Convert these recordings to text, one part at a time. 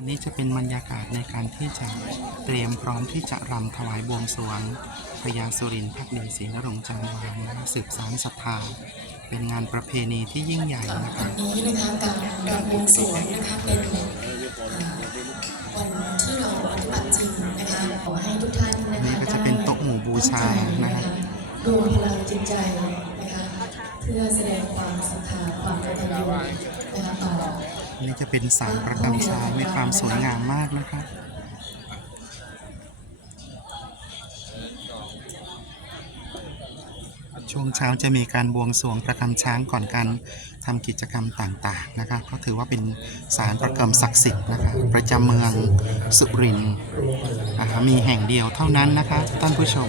ันนี้จะเป็นบรรยากาศในการที่จะเตรียมพร้อมที่จะรําถวายบวงสรวงพญาสุรินทร์พักดีศรีนรงจังหวัดนะสืบสานศรัทธาเป็นงานประเพณีที่ยิ่งใหญ่นะครับนี้นะคะการการบวงสรวงนะคะเป็นวันที่เราปฏิบัติจริงนะคะขอให้ทุกท่านนะคะได้ก็จะเป็นโต๊ะหมู่บูชานะคะดวงพลังจิตใจนะคะเพื่อแสดงความศรัทธาความกตัญญูนะคะต่อนี่จะเป็นสารประกำบชามีความสวยงามมากนะคะช่วงเช้าจะมีการบวงสรวงประกำช้างก่อนการทํากิจกรรมต่างๆนะครับก็ถือว่าเป็นสารประกำศักดิ์สิทธิ์นะคะประจําเมืองสุรินทร์นะคะมีแห่งเดียวเท่านั้นนะคะท่านผู้ชม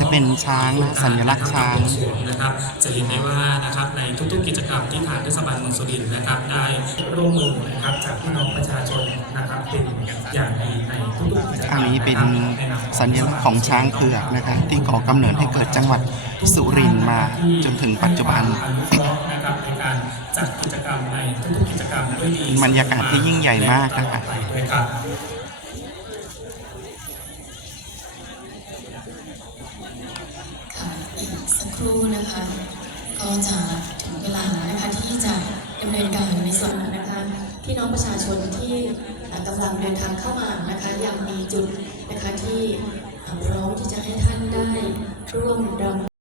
จะเป็นช้างสัญลักษณ์ช้างนจะเห็นได้ว่านะครับในทุกๆกิจกรรมที่ทางเทศบาลเมืองสุรินทร์นะครับได้ร่วมมนะครับจากพี่น้องประชาชนนะครับเป็นอย่างดีในทุกๆกิจกรรมนี้เป็นสัญลักษณ์ของช้างเผือกนะครับที่ก่อกํเนิดให้เกิดจังหวัดสุรินทร์มาจนถึงปัจจุบันะครับการจัดกิจกรรมในทุกๆกิจกรรมด้วยบรรยากาศที่ยิ่งใหญ่มากนะครับสักครู่นะคะก็จะถึงเวลานะคะที่จะดำเนินการในส่วนนะคะพี่น้องประชาชนที่กําลังเดินทางเข้ามานะคะยังมีจุดนะคะที่พร้อมที่จะให้ท่านได้ ร่วมดำ